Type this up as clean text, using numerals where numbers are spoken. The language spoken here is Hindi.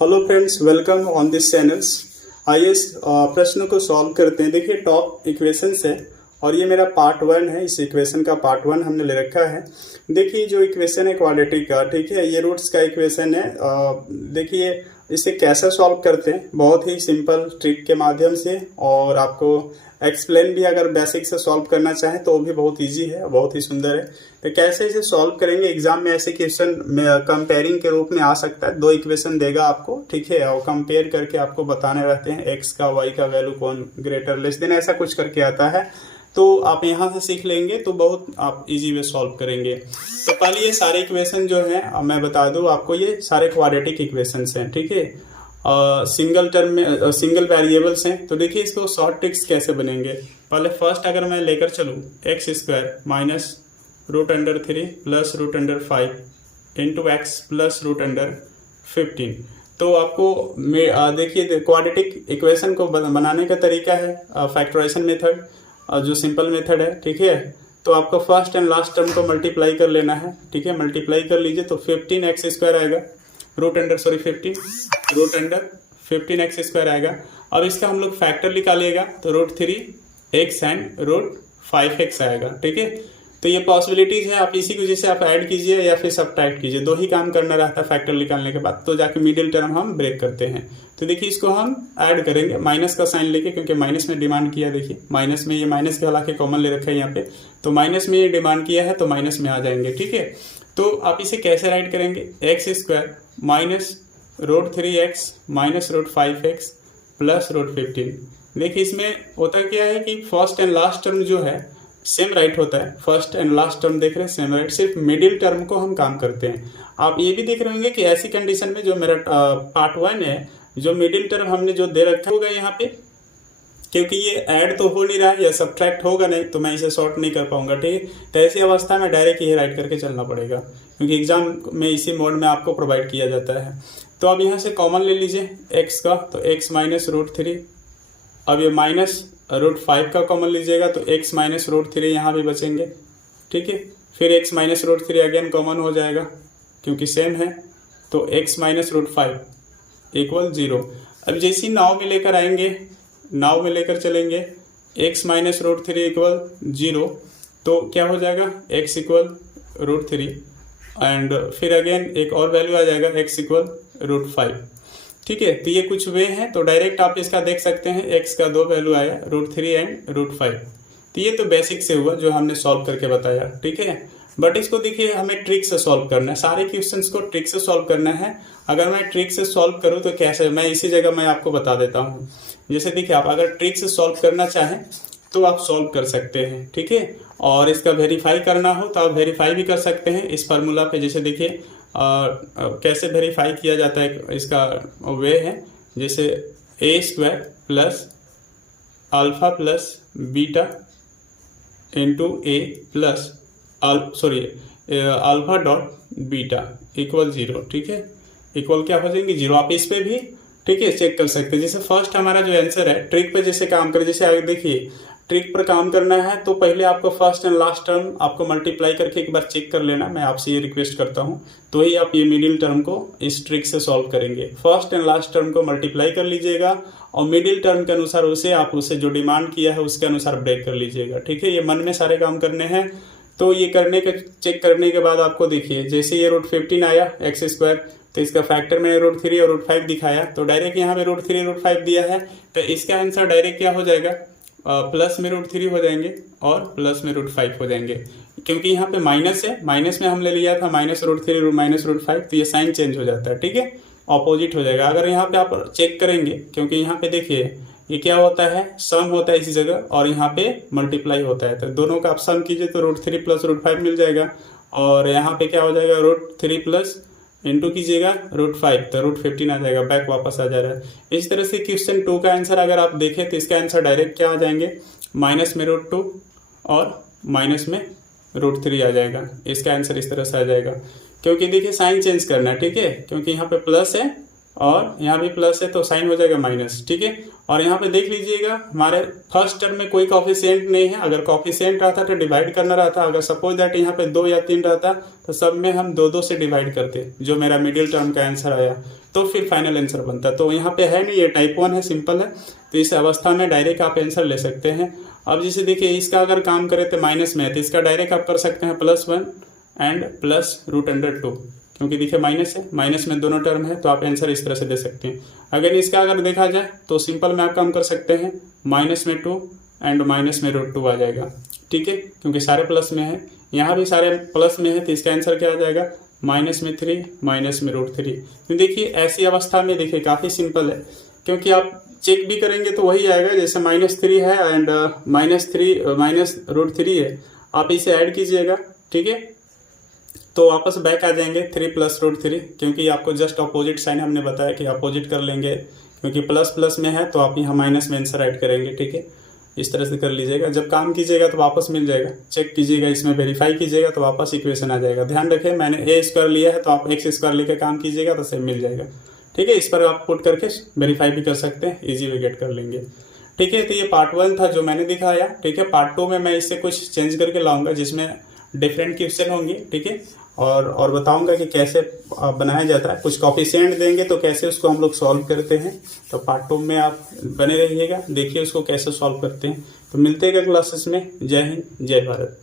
Hello friends, welcome on this channels. आइए प्रश्नों को सॉल्व करते हैं। देखिए टॉप इक्वेशंस है और ये मेरा पार्ट 1 है। इस इक्वेशन का पार्ट 1 हमने ले रखा है। देखिए जो इक्वेशन है क्वाड्रेटिक का, ठीक है, ये रूट्स का इक्वेशन है। देखिए इसे कैसे सॉल्व करते हैं, बहुत ही सिंपल ट्रिक के माध्यम से, और आपको एक्सप्लेन भी अगर बेसिक से सॉल्व करना चाहें तो भी बहुत इजी है, बहुत ही सुंदर है। तो कैसे इसे सॉल्व करेंगे, एग्जाम में ऐसे क्वेश्चन में कंपेयरिंग के रूप में आ सकता है। दो इक्वेशन देगा आपको, ठीक है, और कंपेयर करके आपको बताने रहते हैं एक्स का वाई का वैल्यू कौन ग्रेटर लेस देन, ऐसा कुछ करके आता है। तो आप यहाँ से सीख लेंगे तो बहुत आप इजी वे सॉल्व करेंगे। तो पहले ये सारे इक्वेशन जो है मैं बता दूं आपको, ये सारे क्वाड्रेटिक इक्वेशंस हैं, ठीक है। सिंगल टर्म में सिंगल वेरिएबल्स हैं। तो देखिए इसको शॉर्ट ट्रिक्स कैसे बनेंगे। पहले फर्स्ट अगर मैं लेकर चलूँ X square minus root under 3 plus root under 5 into X plus root under 15। तो आपको देखिए क्वाड्रेटिक इक्वेशन को बनाने का तरीका है फैक्टराइजेशन मेथड, जो सिंपल मेथड है, ठीक है। तो आपको फर्स्ट एंड लास्ट टर्म को मल्टीप्लाई कर लेना है, ठीक है। मल्टीप्लाई कर लीजिए तो 15 एक्स स्क्वायर आएगा, root under 15 root under 15 X square आएगा। अब इसका हम लोग फैक्टर निकालिएगा तो root 3 X and root 5 X आएगा, ठीक है। तो ये पॉसिबिलिटीज है, आप इसी को जैसे आप ऐड कीजिए या फिर सब्ट्रैक्ट कीजिए, दो ही काम करना रहता है फैक्टर निकालने के बाद। तो जाके मिडिल टर्म हम ब्रेक करते हैं। तो देखिए इसको हम ऐड करेंगे माइनस का साइन लेके, क्योंकि माइनस में डिमांड किया। देखिए माइनस में, ये माइनस के हालांकि कॉमन ले रखा है यहाँ पे, तो माइनस में ये डिमांड किया है तो माइनस में आ जाएंगे, ठीक है। तो आप इसे कैसे राइट करेंगे, X square minus root 3x minus root 5x plus root 15। देखिए इसमें होता क्या है कि फर्स्ट एंड लास्ट टर्म जो है सेम राइट होता है। फर्स्ट एंड लास्ट टर्म देख रहे हैं सेम राइट, सिर्फ मिडिल टर्म को हम काम करते हैं। आप ये भी देख रहे होंगे कि ऐसी कंडीशन में जो मेरा पार्ट 1 है, जो मिडिल टर्म हमने जो दे रखा होगा यहाँ पे, क्योंकि ये ऐड तो हो नहीं रहा है या सब्ट्रैक्ट होगा नहीं, तो मैं इसे सॉर्ट नहीं कर पाऊंगा, ठीक है। तो ऐसी अवस्था में डायरेक्ट ये राइट करके चलना पड़ेगा, क्योंकि एग्जाम में इसी मोड में आपको प्रोवाइड किया जाता है। तो अब यहाँ से कॉमन ले लीजिए x का, तो x माइनस रूट 3। अब ये माइनस रूट 5 का कॉमन लीजिएगा तो x माइनस रूट 3 यहाँ भी बचेंगे, ठीक है। फिर x minus root 3 again common हो जाएगा क्योंकि सेम है, तो x माइनस रूट 5 इक्वल 0। अब जैसे ही नाव में लेकर आएंगे, नाव में लेकर चलेंगे, x माइनस रूट 3 इक्वल 0, तो क्या हो जाएगा x इक्वल रूट 3 एंड फिर अगेन एक और वैल्यू आ जाएगा x इक्वल रूट 5, ठीक है। तो ये कुछ वे हैं, तो डायरेक्ट आप इसका देख सकते हैं x का दो वैल्यू आया, रूट 3 एंड रूट 5। तो ये तो बेसिक से हुआ जो हमने सॉल्व करके बताया, ठीक है। बट इसको देखिए हमें ट्रिक से सॉल्व करना है, सारे क्वेश्चंस को ट्रिक से सॉल्व करना है। अगर मैं ट्रिक से सॉल्व करूँ तो कैसे, मैं इसी जगह मैं आपको बता देता हूँ। जैसे देखिए आप अगर ट्रिक से सॉल्व करना चाहें तो आप सॉल्व कर सकते हैं, ठीक है। और इसका वेरीफाई करना हो तो आप वेरीफाई भी कर सकते हैं इस फार्मूला पे। जैसे देखिए कैसे वेरीफाई किया जाता है, इसका वे है जैसे a square plus alpha plus beta into a plus alpha dot beta equal 0, ठीक है। इक्वल क्या हो जाएंगे 0। आप इस पे भी, ठीक है, चेक कर सकते हैं। जैसे फर्स्ट हमारा जो आंसर है ट्रिक पे जैसे काम करे, जैसे आगे देखिए ट्रिक पर काम करना है तो पहले आपको फर्स्ट एंड लास्ट टर्म आपको मल्टीप्लाई करके एक बार चेक कर लेना, मैं आपसे ये रिक्वेस्ट करता हूँ। तो ही आप ये मिडिल टर्म को इस ट्रिक से सॉल्व करेंगे। फर्स्ट एंड लास्ट टर्म को मल्टीप्लाई कर लीजिएगा और मिडिल टर्म के अनुसार उसे जो डिमांड किया है उसके अनुसार ब्रेक कर लीजिएगा, ठीक है। ये मन में सारे काम करने हैं। तो ये करने के चेक करने के बाद आपको देखिए जैसे ये रूट 15 आया एक्स स्क्वायर, तो इसका फैक्टर मैंने रूट 3 और रूट 5 दिखाया, तो डायरेक्ट यहाँ पे रूट 3 रूट 5 दिया है, तो इसका आंसर डायरेक्ट क्या हो जाएगा, प्लस में रूट 3 हो जाएंगे और प्लस में रूट 5 हो जाएंगे। क्योंकि यहाँ पे माइनस है, माइनस में हमने लिया था माइनस रूट 3 माइनस रूट 5, तो ये साइन चेंज हो जाता है, ठीक है, ऑपोजिट हो जाएगा। अगर यहाँ पे आप चेक करेंगे, क्योंकि यहाँ पे देखिए ये क्या होता है, सम होता है इसी जगह और यहाँ पे मल्टीप्लाई होता है, तो दोनों का आप सम कीजिए तो रूट 3 प्लस रूट 5 मिल जाएगा। और यहाँ पे क्या हो जाएगा, रूट 3 प्लस इंटू कीजिएगा रूट 5, तो रूट 15 आ जाएगा, बैक वापस आ जा रहा है। इस तरह से क्वेश्चन 2 का आंसर अगर आप देखें तो इसका आंसर डायरेक्ट क्या आ जाएंगे, माइनस में रूट 2 और माइनस में रूट 3 आ जाएगा। इसका आंसर इस तरह से आ जाएगा, क्योंकि देखिए साइन चेंज करना है, ठीक है, क्योंकि यहाँ पे प्लस है और यहाँ भी प्लस है तो साइन हो जाएगा माइनस, ठीक है। और यहाँ पे देख लीजिएगा हमारे फर्स्ट टर्म में कोई कॉफिशिएंट नहीं है, अगर कॉफिशिएंट रहता तो डिवाइड करना रहता, अगर सपोज दैट यहाँ पे 2 या 3 रहता तो सब में हम 2 2 से डिवाइड करते, जो मेरा मिडिल टर्म का आंसर आया। तो फिर फाइनल आंसर बनता है। तो यहाँ पे है नहीं, ये टाइप 1 है, सिंपल है। तो इस अवस्था में डायरेक्ट आप आंसर ले सकते हैं। अब जैसे देखिए इसका अगर काम करें तो माइनस में है, तो इसका डायरेक्ट आप कर सकते हैं +1 एंड +√2, क्योंकि देखिए माइनस है, माइनस में दोनों टर्म है, तो आप आंसर इस तरह से दे सकते हैं। अगर इसका अगर देखा जाए तो सिंपल में आप काम कर सकते हैं -2 एंड -√2 आ जाएगा, ठीक है, क्योंकि सारे प्लस में है, यहाँ भी सारे प्लस में है, तो इसका आंसर क्या आ जाएगा -3 -√3। तो देखिए ऐसी अवस्था में देखिए काफ़ी सिंपल है, क्योंकि आप चेक भी करेंगे तो वही आएगा, जैसे -3 है एंड -√3 है, आप इसे ऐड कीजिएगा, ठीक है, तो वापस बैक आ जाएंगे 3 + √3, क्योंकि आपको जस्ट अपोजिट साइन हमने बताया कि अपोजिट कर लेंगे, क्योंकि प्लस प्लस में है तो आप यहाँ माइनस में आंसर ऐड करेंगे, ठीक है, इस तरह से कर लीजिएगा। जब काम कीजिएगा तो वापस मिल जाएगा, चेक कीजिएगा, इसमें वेरीफाई कीजिएगा तो वापस इक्वेशन आ जाएगा। ध्यान रखें मैंने a² लिया है तो आप x² लेकर काम कीजिएगा तो सेम मिल जाएगा, ठीक है। इस पर आप पुट करके वेरीफाई भी कर सकते हैं, इजी वे गेट कर लेंगे, ठीक है। तो ये पार्ट 1 था जो मैंने दिखाया, ठीक है। पार्ट 2 में मैं इससे कुछ चेंज करके लाऊंगा जिसमें डिफरेंट क्वेश्चन होंगे, ठीक है, और बताऊंगा कि कैसे बनाया जाता है। कुछ कोफिशिएंट देंगे तो कैसे उसको हम लोग सॉल्व करते हैं। तो पार्ट 2 में आप बने रहिएगा, देखिए उसको कैसे सॉल्व करते हैं। तो मिलते हैं क्लासेस में। जय हिंद, जय भारत।